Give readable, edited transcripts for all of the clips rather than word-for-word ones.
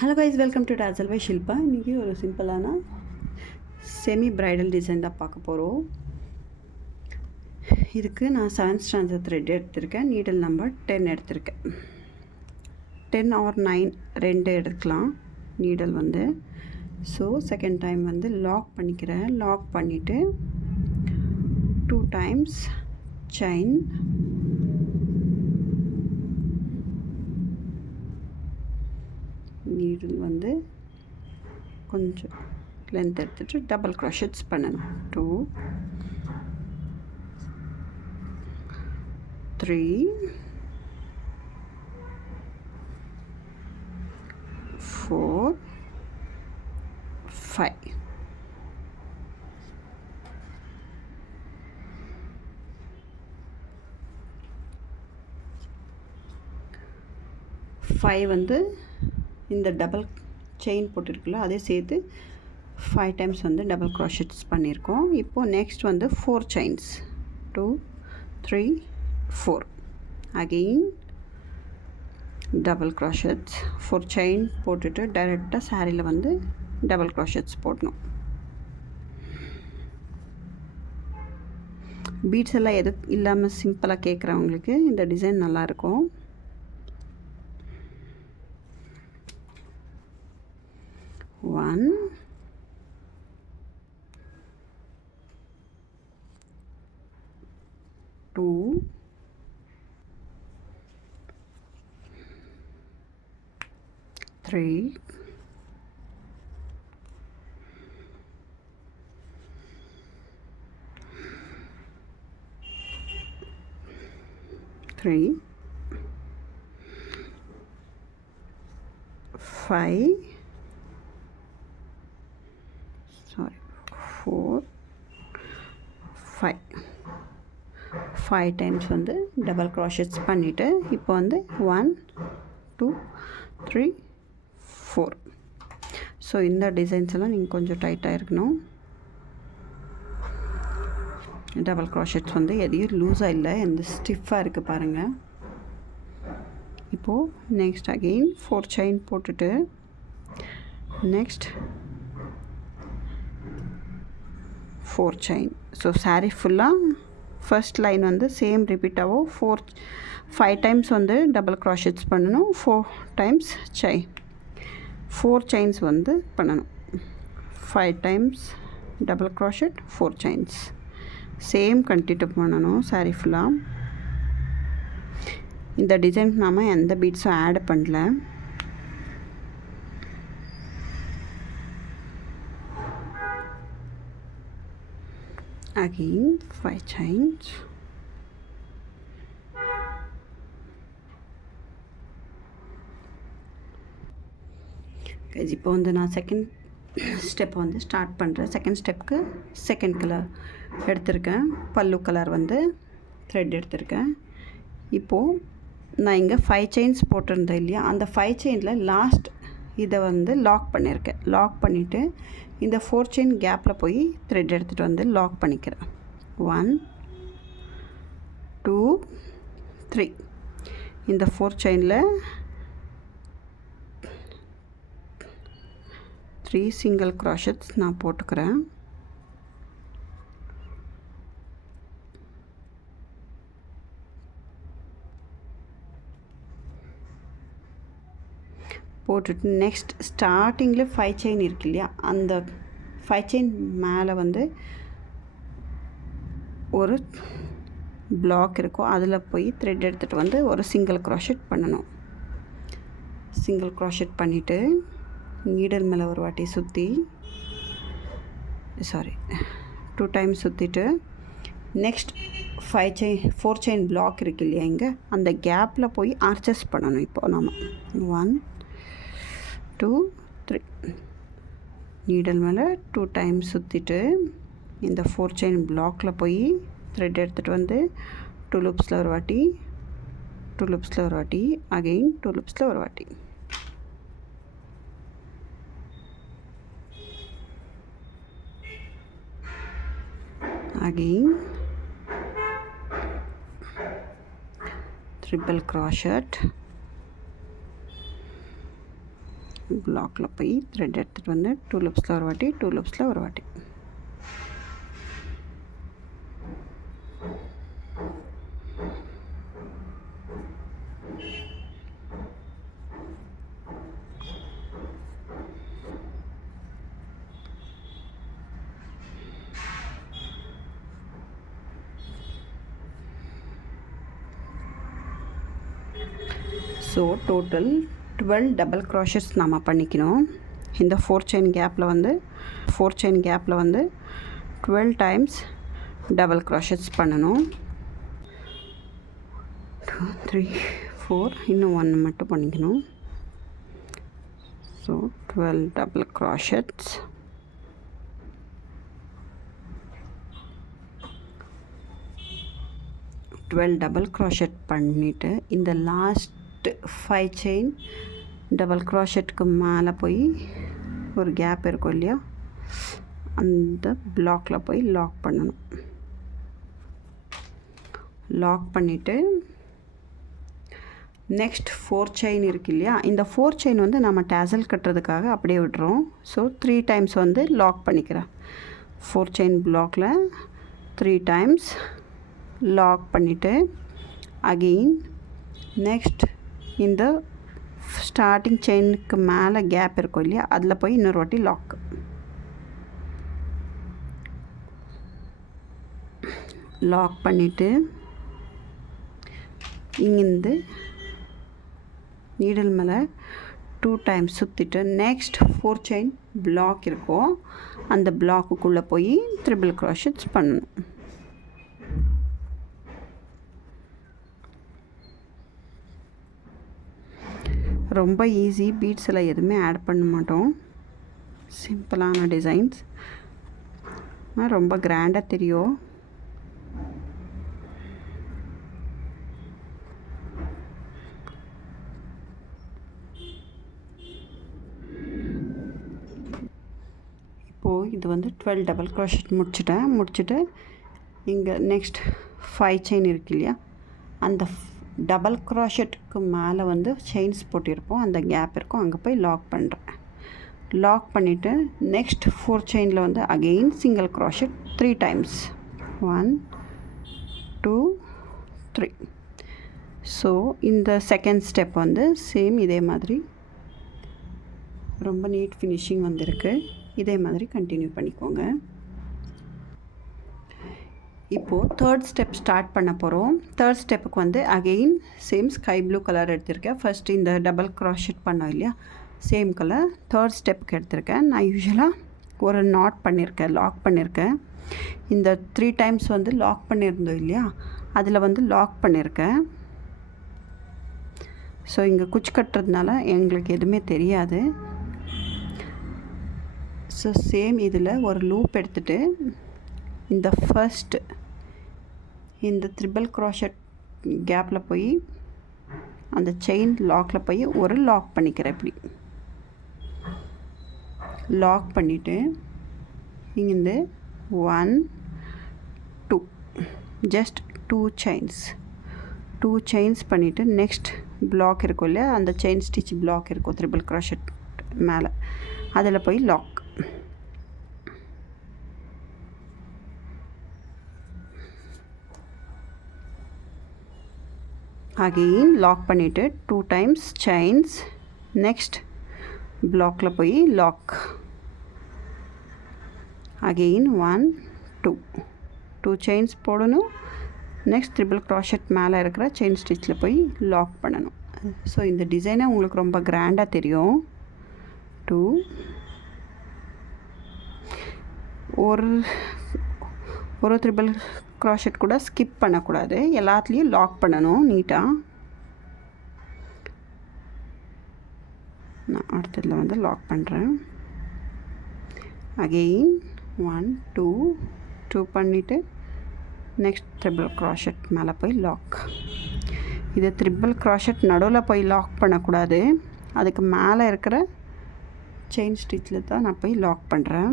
Hello guys, welcome to டாசல் by Shilpa. இன்றைக்கி ஒரு சிம்பிளான செமி பிரைடல் டிசைன் தான் பார்க்க போகிறோம். இதுக்கு நான் 7 strands த்ரெட் எடுத்திருக்கேன். நீடல் நம்பர் 10 எடுத்திருக்கேன். 10 ஆர் 9 ரெண்டு எடுக்கலாம் நீடல் வந்து. ஸோ செகண்ட் டைம் வந்து லாக் பண்ணிக்கிறேன். லாக் பண்ணிவிட்டு 2 times செயின், நீடில் வந்து கொஞ்சம் லென்த் எடுத்துகிட்டு டபுள் க்ரோஷெட்ஸ் பண்ணணும். 2 3 4 5. வந்து இந்த டபுள் செயின் போட்டிருக்குல்ல, அதே சேர்த்து 5 times வந்து டபுள் க்ரோஷெட்ஸ் பண்ணியிருக்கோம். இப்போது நெக்ஸ்ட் வந்து 4 chains, 2 3 4. Again double crochets 4 chain போட்டுட்டு டைரெக்டாக சாரியில் வந்து டபுள் க்ரோஷெட்ஸ் போடணும். பீட்ஸ் எல்லாம் எது இல்லாமல் சிம்பிளாக கேட்குறவங்களுக்கு இந்த டிசைன் நல்லாயிருக்கும். One, 2, 3, 5, 4 5 times வந்து டபுள் க்ரோஷெட்ஸ் பண்ணிவிட்டு இப்போ வந்து 1 2 3 4. ஸோ இந்த டிசைன்ஸ் எல்லாம் நீங்கள் கொஞ்சம் டைட்டாக இருக்கணும். டபுள் க்ரோஷெட்ஸ் வந்து எதையும் லூஸாக இல்லை, எந்த ஸ்டிஃபாக இருக்குது பாருங்கள். இப்போது நெக்ஸ்ட் அகெயின் 4 chain போட்டுட்டு நெக்ஸ்ட் 4 chain. ஸோ சாரீ ஃபுல்லாக ஃபர்ஸ்ட் லைன் வந்து சேம் ரிப்பீட் ஆகும். 5 times வந்து டபுள் க்ரோஷெட்ஸ் பண்ணணும். 4 times chain, 4 chains வந்து பண்ணணும். 5 times double crochet, 4 chains same continue பண்ணணும் சாரீ ஃபுல்லாக. இந்த டிசைனுக்கு நாம் எந்த பீட்ஸும் ஆட் பண்ணல. Again 5 chains, இப்போ வந்து நான் செகண்ட் ஸ்டெப் வந்து ஸ்டார்ட் பண்ணுறேன். செகண்ட் ஸ்டெப்புக்கு செகண்ட் கலர் எடுத்திருக்கேன். பல்லு கலர் வந்து த்ரெட் எடுத்திருக்கேன். இப்போது நான் இங்கே 5 chains போட்டிருந்தேன் இல்லையா, அந்த 5 chainல் லாஸ்ட் இதை வந்து லாக் பண்ணியிருக்கேன். லாக் பண்ணிவிட்டு இந்த 4 chain கேப்பில் போய் த்ரெட் எடுத்துகிட்டு வந்து லாக் பண்ணிக்கிறேன். 1 2 3. இந்த 4 chainல் 3 single crochets நான் போட்டுக்கிறேன். போட்டுட்டு நெக்ஸ்ட் ஸ்டார்டிங்கில் 5 chain இருக்கு இல்லையா, அந்த 5 chain மேலே வந்து ஒரு பிளாக் இருக்கும், அதில் போய் த்ரெட் எடுத்துகிட்டு வந்து ஒரு சிங்கிள் க்ரோஷெட் பண்ணணும். சிங்கிள் க்ரோஷெட் பண்ணிவிட்டு நீடல் மேலே ஒரு வாட்டி சுற்றி 2 times சுற்றிட்டு நெக்ஸ்ட் 4 chain பிளாக் இருக்கு இல்லையா, இங்கே அந்த கேப்பில் போய் ஆர்ச்சஸ் பண்ணணும். இப்போது நம்ம 1 2 3 நீடல் மேலே 2 times சுற்றிட்டு இந்த 4 chain பிளாக்கில் போய் த்ரெட் எடுத்துகிட்டு வந்து 2 loopஸில் ஒரு வாட்டி, 2 loopஸில் ஒரு வாட்டி, அகெயின் 2 loopஸில் ஒரு வாட்டி. Again triple crochet, பிளாக்கில் போய் த்ரெட் எடுத்துகிட்டு வந்து 2 லூப்ஸில் ஒரு வாட்டி 2 லூப்ஸில் ஒரு வாட்டி. ஸோ டோட்டல் 12 டபுள் க்ராஷெட்ஸ் நாம் பண்ணிக்கணும். இந்த 4 செயின் கேப்பில் வந்து 12 டைம்ஸ் டபுள் க்ராஷெட்ஸ் பண்ணணும். 2 3 4 இன்னும் 1 மட்டும் பண்ணிக்கணும். So 12 double crochets. Double crochet பண்ணிவிட்டு இந்த லாஸ்ட் 5 செயின் டபுள் க்ராஷெட்டுக்கு மேலே போய் ஒரு கேப் இருக்கும் இல்லையா, அந்த பிளாக்கில் போய் லாக் பண்ணணும். லாக் பண்ணிவிட்டு நெக்ஸ்ட் 4 செயின் இருக்கு இல்லையா, இந்த 4 செயின் வந்து நம்ம டேசல் கட்டுறதுக்காக அப்படியே விட்டுறோம். ஸோ 3 டைம்ஸ் வந்து லாக் பண்ணிக்கிறேன். 4 செயின் பிளாக்கில் 3 டைம்ஸ் லாக் பண்ணிவிட்டு அகெயின் நெக்ஸ்ட் இந்த ஸ்டார்டிங் செயினுக்கு மேலே கேப் இருக்கும் இல்லையா, அதில் போய் இன்னொரு வாட்டி லாக் பண்ணிவிட்டு இங்கேருந்து நீடில் மேலே 2 டைம்ஸ் சுற்றிட்டு நெக்ஸ்ட் 4 செயின் பிளாக் இருக்கும், அந்த பிளாக்குக்குள்ளே போய் ட்ரிபிள் க்ராஷெட்ஸ் பண்ணணும். ரொம்ப ஈஸி, பீட்ஸ் எல்லாம் எதுவுமே ஆட் பண்ண மாட்டோம். சிம்பிளான டிசைன்ஸ், ரொம்ப கிராண்டாக தெரியும். இப்போது இது வந்து 12 டபுள் க்ரோஷெட் முடிச்சுட்டு இங்கே நெக்ஸ்ட் 5 செயின் இருக்கு இல்லையா, அந்த டபுள் க்ராஷெட்டுக்கு மேலே வந்து செயின்ஸ் போட்டிருப்போம், அந்த கேப் இருக்கும், அங்கே போய் லாக் பண்ணுறேன். லாக் பண்ணிவிட்டு நெக்ஸ்ட் 4 செயினில் வந்து again single crochet 3 times 1 2 3. So இந்த செகண்ட் ஸ்டெப் வந்து சேம் இதே மாதிரி ரொம்ப நீட் ஃபினிஷிங் வந்திருக்கு. இதே மாதிரி கண்டினியூ பண்ணிக்கோங்க. இப்போது தேர்ட் ஸ்டெப் ஸ்டார்ட் பண்ண போகிறோம். தேர்ட் ஸ்டெப்புக்கு வந்து again same sky blue colour எடுத்திருக்கேன். ஃபஸ்ட்டு இந்த டபுள் க்ராஷெட் பண்ணோம் இல்லையா, சேம் கலர் தேர்ட் ஸ்டெப்புக்கு எடுத்திருக்கேன். நான் யூஸ்வலாக ஒரு நாட் பண்ணியிருக்கேன், லாக் பண்ணியிருக்கேன். இந்த 3 டைம்ஸ் வந்து லாக் பண்ணியிருந்தோம் இல்லையா, அதில் வந்து லாக் பண்ணியிருக்கேன். ஸோ இங்கே குச்சி கட்டுறதுனால எங்களுக்கு எதுவுமே தெரியாது. ஸோ சேம் இதில் ஒரு லூப் எடுத்துகிட்டு இந்த ஃபர்ஸ்ட் இந்த ட்ரிபிள் க்ராஷெட் கேப்பில் போய் அந்த செயின் லாக்கில் போய் ஒரு லாக் பண்ணிக்கிறேன். இப்படி லாக் பண்ணிவிட்டு இங்கேருந்து 1 2 ஜஸ்ட் 2 செயின்ஸ் பண்ணிவிட்டு நெக்ஸ்ட் பிளாக் இருக்கும் இல்லையா, அந்த செயின் ஸ்டிச் பிளாக் இருக்கும் ட்ரிபிள் க்ராஷெட் மேலே, அதில் போய் லாக். அகெயின் லாக் பண்ணிவிட்டு 2 டைம்ஸ் செயின்ஸ், நெக்ஸ்ட் பிளாக்கில் போய் லாக். அகெயின் 1 2 செயின்ஸ் போடணும். நெக்ஸ்ட் ட்ரிபிள் க்ராஷெட் மேலே இருக்கிற செயின் ஸ்டிச்சில் போய் லாக் பண்ணணும். ஸோ இந்த டிசைனை உங்களுக்கு ரொம்ப கிராண்டாக தெரியும். 2 ஒரு ட்ரிபிள் க்ராஷெட் கூட ஸ்கிப் பண்ணக்கூடாது, எல்லாத்துலேயும் லாக் பண்ணணும் நீட்டாக. நான் அடுத்ததில் வந்து லாக் பண்ணுறேன். அகெயின் 1 2 பண்ணிவிட்டு நெக்ஸ்ட் ட்ரிபிள் க்ராஷெட் மேலே போய் லாக். இது ட்ரிபிள் க்ராஷெட் நடுவில் போய் லாக் பண்ணக்கூடாது, அதுக்கு மேலே இருக்கிற செயின் ஸ்டிச்சில் தான் நான் போய் லாக் பண்ணுறேன்.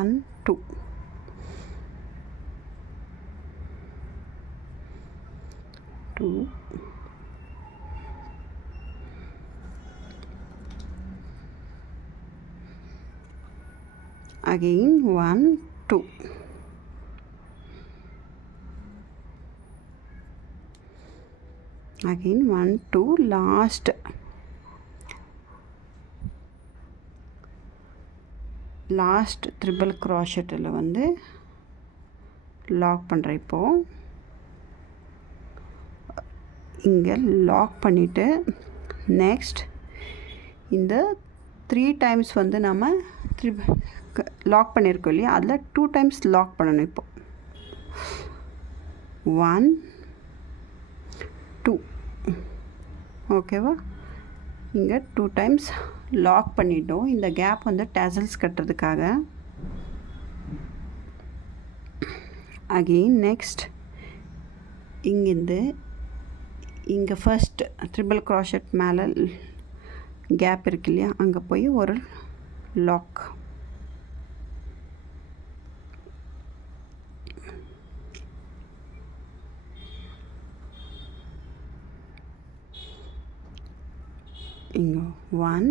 1 2 2 again 1 2, again 1 2, லாஸ்ட் ட்ரிபிள் க்ராஷெட்டில் வந்து லாக் பண்ணுறேன். இப்போது இங்கே லாக் பண்ணிவிட்டு நெக்ஸ்ட் இந்த 3 டைம்ஸ் வந்து நம்ம லாக் பண்ணியிருக்கோம் இல்லையா, அதில் 2 டைம்ஸ் லாக் பண்ணணும். இப்போது 1 2, ஓகேவா? இங்கே 2 டைம்ஸ் லாக் பண்ணிட்டோம். இந்த கேப் வந்து டேசல்ஸ் கட்டுறதுக்காக. அகெயின் நெக்ஸ்ட் இங்கேருந்து இங்கே ஃபர்ஸ்ட் ட்ரிபிள் க்ராஷெட் மேலே கேப் இருக்கு இல்லையா, அங்கே போய் ஒரு லாக். இங்கே 1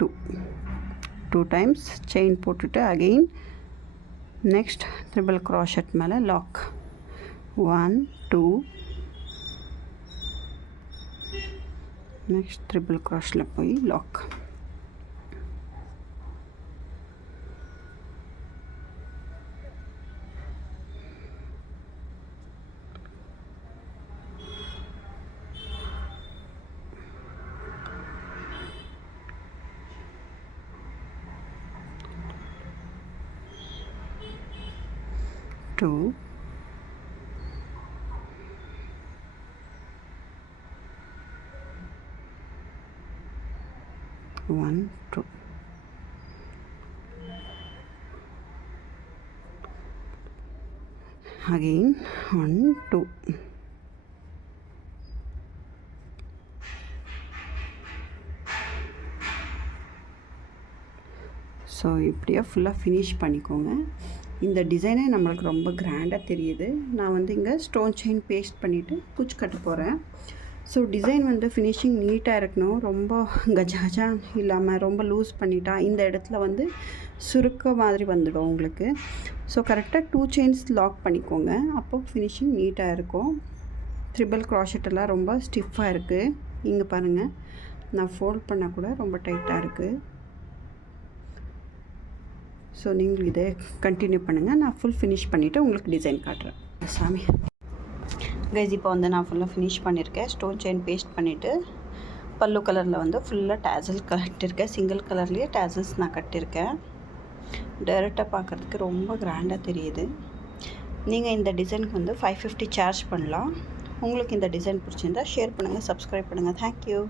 2 டைம்ஸ் செயின் போட்டுட்டு அகெயின் நெக்ஸ்ட் ட்ரிபிள் க்ராஷெட் மேலே லாக். 1 2, நெக்ஸ்ட் ட்ரிபிள் க்ராஷில் போய் லாக். Two, 1 2, again 1 2, ஸோ இப்படியே ஃபுல்லாக ஃபினிஷ் பண்ணிக்கோங்க. இந்த டிசைனே நம்மளுக்கு ரொம்ப கிராண்டாக தெரியுது. நான் வந்து இங்கே ஸ்டோன் செயின் பேஸ்ட் பண்ணிவிட்டு குச் கட்ட போகிறேன். ஸோ டிசைன் வந்து ஃபினிஷிங் நீட்டாக இருக்கணும். ரொம்ப கஜா இல்லாமல் ரொம்ப லூஸ் பண்ணிட்டா இந்த இடத்துல வந்து சுருக்க மாதிரி வந்துடும் உங்களுக்கு. ஸோ கரெக்டாக 2 செயின்ஸ் லாக் பண்ணிக்கோங்க, அப்போ ஃபினிஷிங் நீட்டாக இருக்கும். ட்ரிபிள் க்ராஷெட்டெல்லாம் ரொம்ப ஸ்டிஃபாக இருக்குது. இங்கே பாருங்கள், நான் ஃபோல்ட் பண்ணால் கூட ரொம்ப டைட்டாக இருக்குது. ஸோ நீங்கள் இதை கண்டினியூ பண்ணுங்கள். நான் ஃபுல் ஃபினிஷ் பண்ணிவிட்டு உங்களுக்கு டிசைன் காட்டுறேன். சாமி கைஸ், இப்போ வந்து நான் ஃபுல்லாக ஃபினிஷ் பண்ணியிருக்கேன். ஸ்டோன் செயின் பேஸ்ட் பண்ணிவிட்டு பல்லு கலரில் வந்து ஃபுல்லாக டேசல் கட்டியிருக்கேன். சிங்கிள் கலர்லேயே டேசல்ஸ் நான் கட்டியிருக்கேன். டைரெக்டாக பார்க்குறதுக்கு ரொம்ப கிராண்டாக தெரியுது. நீங்கள் இந்த டிசைனுக்கு வந்து 550 சார்ஜ் பண்ணலாம். உங்களுக்கு இந்த டிசைன் பிடிச்சிருந்தால் ஷேர் பண்ணுங்கள், சப்ஸ்கிரைப் பண்ணுங்கள். தேங்க்யூ.